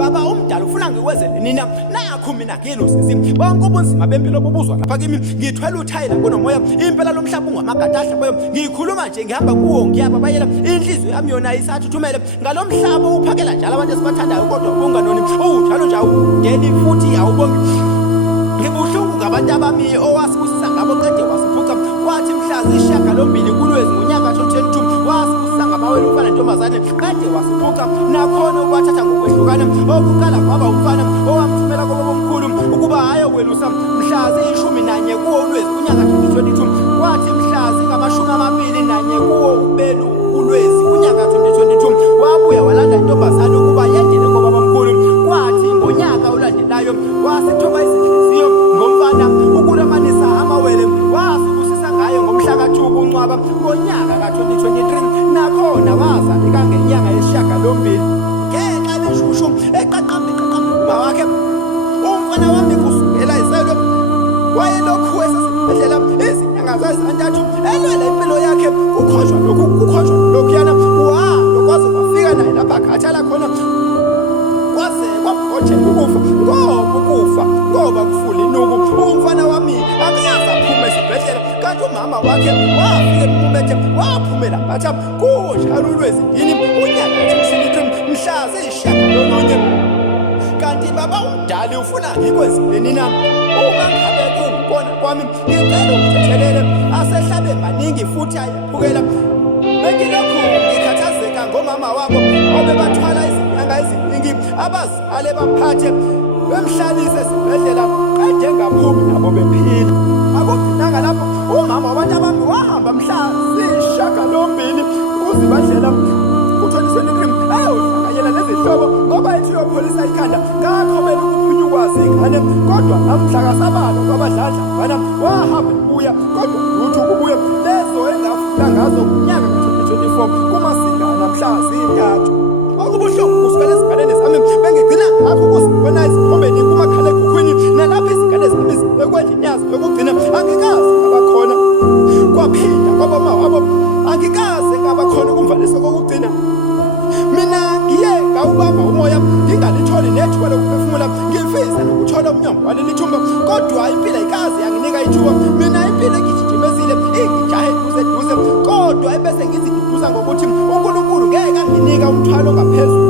baba umdala ufuna ngikwenzele nina nakho mina ngilusisi bonke ubunzima bempilo bobuzwa lapha kimi ngithwele uthayela kunomoya impela lomhlaba ungamagadahla boyo ngikhuluma nje ngihamba kuwo ngiyababayela inhliziyo yami yona isathuthumele ngalomhlaba uphakela njalo abantu esibathandayo kodwa kunganoni njalo nje awungeni futhi awubongi ngibuhlungu ngabantu abami owasibusisa ngabo qede wasiphuca kwathi mhla zishiyagalombili kuLwezi ngonyaka ka-2022 wasibusisa ngamawele ufana ntombazane qede wasiphuca nakhona ukwathatha ngokwehlukana okuqala kwaba umfana owamthumela kwabomkhulu ukuba ayokwelusa mhla ziyi-11 kuwo uLwezi kunyaka ka-2022 kwathi mhla zingama-21 kuwo uBelu uLwezi kunyaka ka-2022 wabuya walanda intombazane ukuba yendele kwabomkhulu kwathi ngonyaka olandelayo wasithoba izinhliziyo ngomfana ukulamanisa amawele wasibusisa ngayo ngomhla ka-2 kuNcwaba ngonyaka ka-2023 nakhona wazaleka ngenyanga yesishiyagalombili ngenxa leshushu eqaqambe wakhe umfana wami kusukela izelwe wayelokhu esesibhedlela izinyanga zazantathu elwela impilo yakhe kukhojwa lokhuyana lokwaze kwafika naye lapha khathala khona kwaze kwabhotshela ukufa ngoba kufula inuku umfana wami akaze aphume esibhedlela kanti umama wakhe wafika emumethe waphumela batha kunjalo uLwezi yini unyaka ka-2023 mhla ziyisishiyagalolunye kanti baba umdali ufuna ngikwenzele nina uma ngabe kungibona kwami ngicela ukuthethelele asehlabe maningi futhi ayaphukela bengilokhu ngikhathazeka ngomama wabo obebathwala izinyanga eziningi abazali baphathe bemhlalise esibhedlela kade ngaphumi nabo bephila akuphinanga lapho umama wabantu abami wahamba mhla ziyisishiyagalombili uzibandlela ku-2023 ayozakanyela nezihlobo ngoba ethi uyopholisa ikhanda kakhobela ukuphinya ukwazi ingane kodwa namhla kasabalo kwabadladlana wahamba ebuya kodwa lutho ukubuya lezo engafunda ngazo kunyaka ka-2024 kumasingana mhla ziyintathu okubuhlungu kusukela ezinganeni zami bengigcina ngakho ukuzibona ezithombeni kumakhalekhukhwini nalapho izingane zami zibekwendlini yazo yokugcina angikaze ngabakhona kwaphinda kwaboma wabo angikaze ngabakhona ukumvalisa kokugcina mina ngiye ngawubamba umoya ngingalitholi nethuba lokuphefumula ngifisa nokuthola umnyango waleli thumba kodwa impilo ayikaze yanginika ithuba mina impilo engijijimezile ingijahe duze kodwa ebese ngiziduduza ngokuthi uNkulunkulu ngeke anginika umthwalo ngaphezulu